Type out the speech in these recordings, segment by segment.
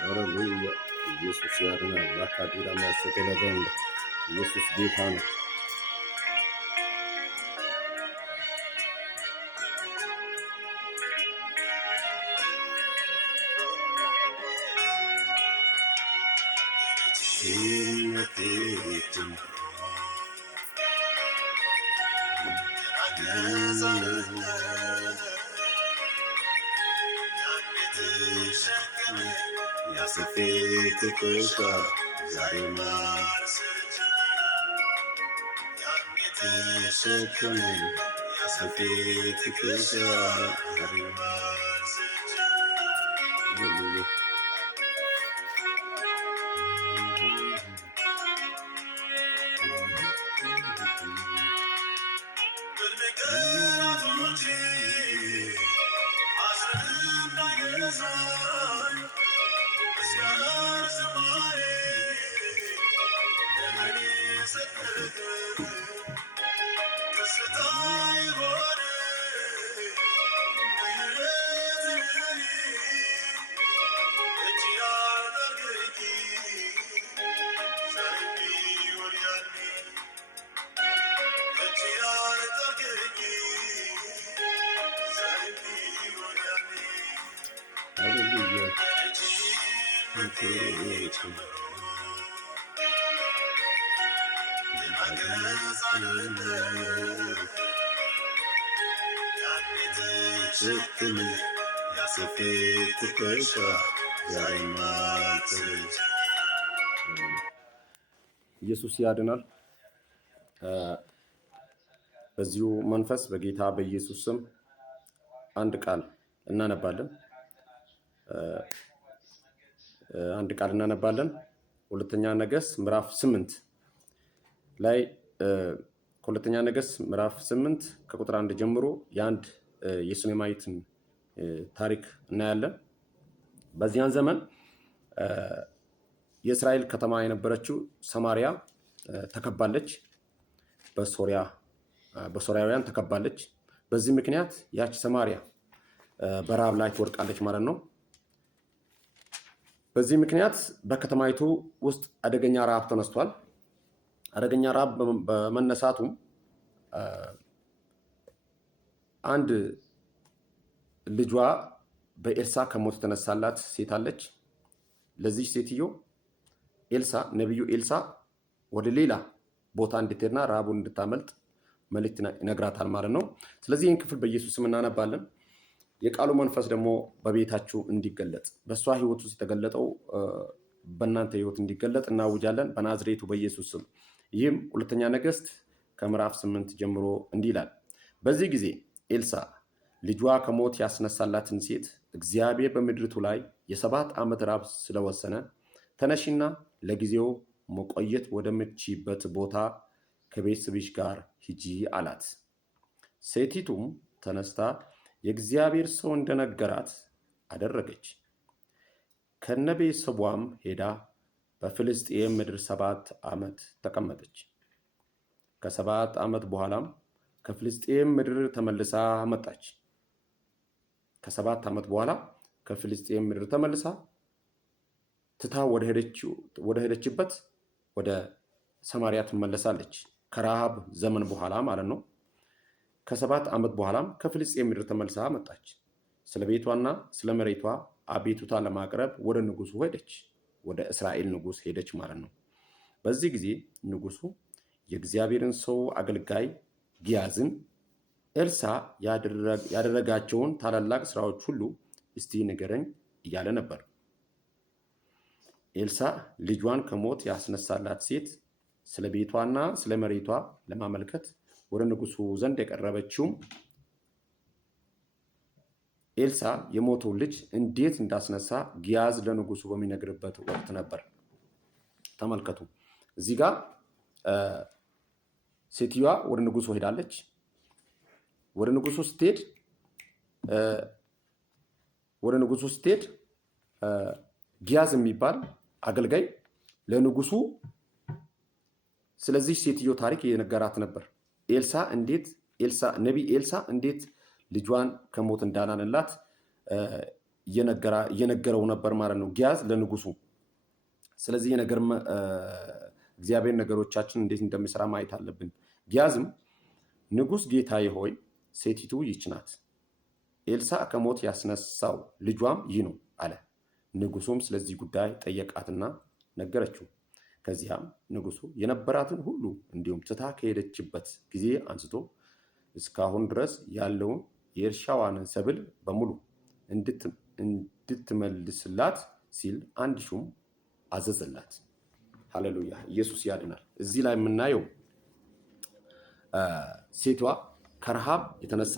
ሃሌሉያ! ኢየሱስ ያድናል። ላካዲራ ማስተገለበን ኢየሱስ ጌታ ነው። ያሰፌት ትከሻ ዛሬ ተሸከመኝ ያሰፌት ትከሻ ዛሬ ኢየሱስ ያድናል። በዚሁ መንፈስ በጌታ በኢየሱስ ስም አንድ ቃል እናነባለን። ሁለተኛ ነገሥት ምዕራፍ 8 ላይ ሁለተኛ ነገሥት ምዕራፍ 8 ከቁጥር 1 ጀምሮ የአንድ የሱነማይትን ታሪክ እናያለን። በዚያን ዘመን የእስራኤል ከተማ የነበረችው ሰማሪያ ተከባለች፣ በሶርያውያን ተከባለች። በዚህ ምክንያት ያቺ ሰማሪያ በረሃብ ላይ ትወድቃለች ማለት ነው። በዚህ ምክንያት በከተማይቱ ውስጥ አደገኛ ረሃብ ተነስቷል። አደገኛ ረሃብ በመነሳቱም አንድ ልጇ በኤልሳ ከሞት የተነሳላት ሴት አለች። ለዚህ ሴትዮ ነቢዩ ኤልሳ ወደ ሌላ ቦታ እንድትሄድና ረሃቡን እንድታመልጥ መልእክት ይነግራታል ማለት ነው። ስለዚህ ይህን ክፍል በኢየሱስ ስም እናነባለን። የቃሉ መንፈስ ደግሞ በቤታችሁ እንዲገለጥ፣ በእሷ ህይወት ውስጥ የተገለጠው በእናንተ ህይወት እንዲገለጥ እናውጃለን በናዝሬቱ በኢየሱስ ስም። ይህም ሁለተኛ ነገሥት ከምዕራፍ 8 ጀምሮ እንዲህ ይላል። በዚህ ጊዜ ኤልሳ ልጇ ከሞት ያስነሳላትን ሴት እግዚአብሔር በምድሪቱ ላይ የ7 ዓመት ራብ ስለወሰነ ተነሺና ለጊዜው መቆየት ወደምትችይበት ቦታ ከቤተሰብሽ ጋር ሂጂ አላት። ሴቲቱም ተነስታ የእግዚአብሔር ሰው እንደነገራት አደረገች። ከነቤተሰቧም ሄዳ በፍልስጤም ምድር 7 ዓመት ተቀመጠች። ከ7 ዓመት በኋላም ከፍልስጤም ምድር ተመልሳ መጣች። ከ7 ዓመት በኋላ ከፍልስጤም ምድር ተመልሳ ትታ ወደ ሄደችበት ወደ ሰማሪያ ትመለሳለች። ከረሃብ ዘመን በኋላ ማለት ነው። ከ7 ዓመት በኋላም ከፍልስጤም ምድር ተመልሳ መጣች። ስለ ቤቷና ስለ መሬቷ አቤቱታ ለማቅረብ ወደ ንጉሱ ሄደች። ወደ እስራኤል ንጉስ ሄደች ማለት ነው። በዚህ ጊዜ ንጉሱ የእግዚአብሔርን ሰው አገልጋይ ጊያዝን ኤልሳ ያደረጋቸውን ታላላቅ ስራዎች ሁሉ እስቲ ንገረኝ እያለ ነበር። ኤልሳ ልጇን ከሞት ያስነሳላት ሴት ስለ ቤቷና ስለ መሬቷ ለማመልከት ወደ ንጉሱ ዘንድ የቀረበችውም ኤልሳ የሞተው ልጅ እንዴት እንዳስነሳ ጊያዝ ለንጉሱ በሚነግርበት ወቅት ነበር። ተመልከቱ። እዚህ ጋር ሴትዮዋ ወደ ንጉሱ ሄዳለች። ወደ ንጉሱ ስትሄድ ጊያዝ የሚባል አገልጋይ ለንጉሱ ስለዚህ ሴትዮ ታሪክ የነገራት ነበር። ነቢይ ኤልሳ እንዴት ልጇን ከሞት እንዳዳነላት እየነገረው ነበር ማለት ነው ጊያዝ ለንጉሱ። ስለዚህ የነገር እግዚአብሔር ነገሮቻችን እንዴት እንደሚሰራ ማየት አለብን። ጊያዝም ንጉሥ ጌታዬ ሆይ ሴቲቱ ይህች ናት፣ ኤልሳ ከሞት ያስነሳው ልጇም ይህ ነው አለ። ንጉሱም ስለዚህ ጉዳይ ጠየቃትና ነገረችው። ከዚያም ንጉሱ የነበራትን ሁሉ እንዲሁም ትታ ከሄደችበት ጊዜ አንስቶ እስካሁን ድረስ ያለውን የእርሻዋን ሰብል በሙሉ እንድትመልስላት ሲል አንድ ሹም አዘዘላት። ሃሌሉያ! ኢየሱስ ያድናል። እዚህ ላይ የምናየው ሴቷ ከረሃብ የተነሳ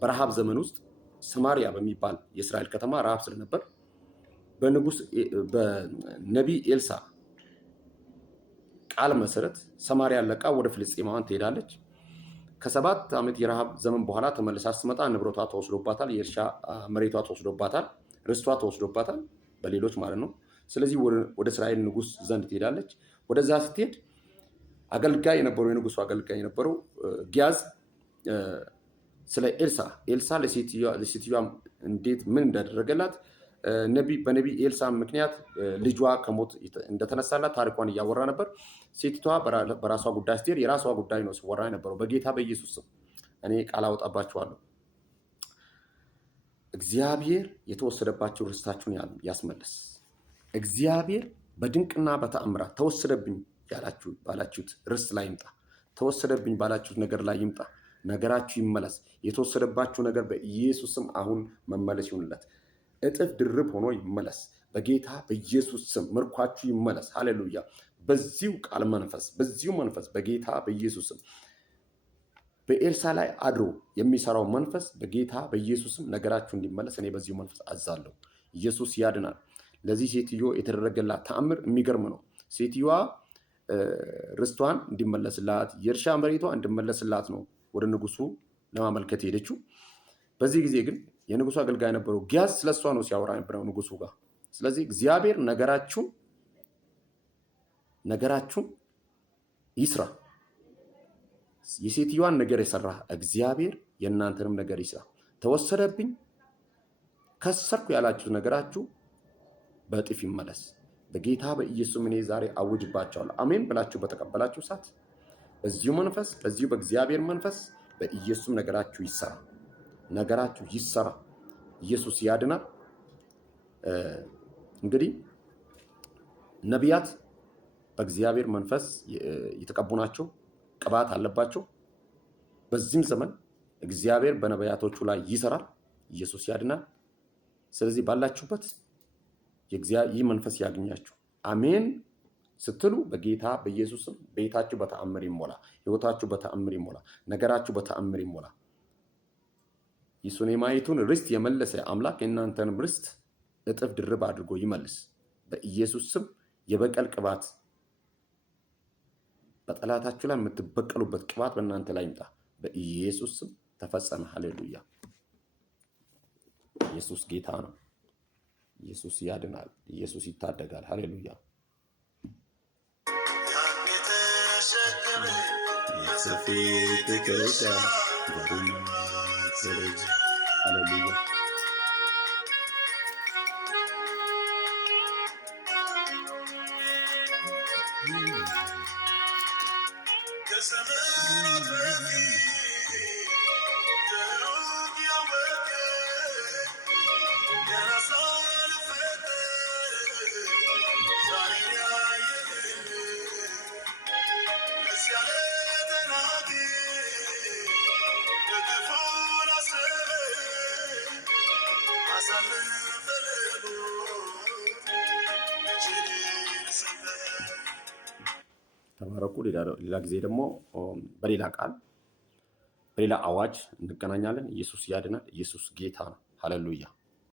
በረሃብ ዘመን ውስጥ ሰማሪያ በሚባል የእስራኤል ከተማ ረሃብ ስለነበር በነቢይ ኤልሳ ቃል መሰረት ሰማሪያን ለቃ ወደ ፍልስጤማውያን ትሄዳለች። ከ7 ዓመት የረሃብ ዘመን በኋላ ተመልሳ ስትመጣ ንብረቷ ተወስዶባታል፣ የእርሻ መሬቷ ተወስዶባታል፣ ርስቷ ተወስዶባታል በሌሎች ማለት ነው። ስለዚህ ወደ እስራኤል ንጉሥ ዘንድ ትሄዳለች። ወደዛ ስትሄድ አገልጋይ የነበረው የንጉሱ አገልጋይ የነበረው ጊያዝ ስለ ኤልሳ ለሴትዮዋ እንዴት ምን እንዳደረገላት በነቢይ ኤልሳ ምክንያት ልጇ ከሞት እንደተነሳላት ታሪኳን እያወራ ነበር። ሴቲቷ በራሷ ጉዳይ ስትሄድ የራሷ ጉዳይ ነው ሲወራ የነበረው። በጌታ በኢየሱስ ስም እኔ ቃል አወጣባችኋለሁ። እግዚአብሔር የተወሰደባችሁ ርስታችሁን ያስመልስ። እግዚአብሔር በድንቅና በተአምራት ተወሰደብኝ ባላችሁት ርስት ላይ ይምጣ። ተወሰደብኝ ባላችሁት ነገር ላይ ይምጣ። ነገራችሁ ይመለስ። የተወሰደባችሁ ነገር በኢየሱስ ስም አሁን መመለስ ይሁንለት። እጥፍ ድርብ ሆኖ ይመለስ በጌታ በኢየሱስ ስም። ምርኳችሁ ይመለስ። ሃሌሉያ! በዚሁ ቃል በዚሁ መንፈስ በጌታ በኢየሱስ ስም በኤልሳ ላይ አድሮ የሚሰራው መንፈስ በጌታ በኢየሱስ ስም ነገራችሁ እንዲመለስ እኔ በዚሁ መንፈስ አዛለሁ። ኢየሱስ ያድናል። ለዚህ ሴትዮ የተደረገላት ተአምር የሚገርም ነው። ሴትዮዋ ርስቷን እንዲመለስላት የእርሻ መሬቷ እንዲመለስላት ነው ወደ ንጉሱ ለማመልከት ሄደችው። በዚህ ጊዜ ግን የንጉሱ አገልጋይ ነበረው ጊያዝ ስለሷ ነው ሲያወራ የነበረው ንጉሱ ጋር። ስለዚህ እግዚአብሔር ነገራችሁን ይስራ። የሴትዮዋን ነገር የሰራ እግዚአብሔር የእናንተንም ነገር ይስራ። ተወሰደብኝ፣ ከሰርኩ ያላችሁ ነገራችሁ በእጥፍ ይመለስ በጌታ በኢየሱስ እኔ ዛሬ አውጅባቸዋለሁ። አሜን ብላችሁ በተቀበላችሁ ሰዓት በዚሁ መንፈስ በዚሁ በእግዚአብሔር መንፈስ በኢየሱስ ነገራችሁ ይሰራ። ነገራችሁ ይሰራ። ኢየሱስ ያድናል። እንግዲህ ነቢያት በእግዚአብሔር መንፈስ የተቀቡ ናቸው፣ ቅባት አለባቸው። በዚህም ዘመን እግዚአብሔር በነቢያቶቹ ላይ ይሰራል። ኢየሱስ ያድናል። ስለዚህ ባላችሁበት ይህ መንፈስ ያገኛችሁ። አሜን ስትሉ በጌታ በኢየሱስም ቤታችሁ በተአምር ይሞላ፣ ህይወታችሁ በተአምር ይሞላ፣ ነገራችሁ በተአምር ይሞላ። የሱኔማይቱን ርስት የመለሰ አምላክ የእናንተንም ርስት እጥፍ ድርብ አድርጎ ይመልስ በኢየሱስ ስም። የበቀል ቅባት በጠላታችሁ ላይ የምትበቀሉበት ቅባት በእናንተ ላይ ይምጣ በኢየሱስ ስም። ተፈጸመ። ሃሌሉያ! ኢየሱስ ጌታ ነው። ኢየሱስ ያድናል። ኢየሱስ ይታደጋል። ሃሌሉያ! ሃሌሉያ! ተባረኩ። ሌላ ጊዜ ደግሞ በሌላ ቃል በሌላ አዋጅ እንገናኛለን። ኢየሱስ ያድናል። ኢየሱስ ጌታ ነው። ሃሌሉያ!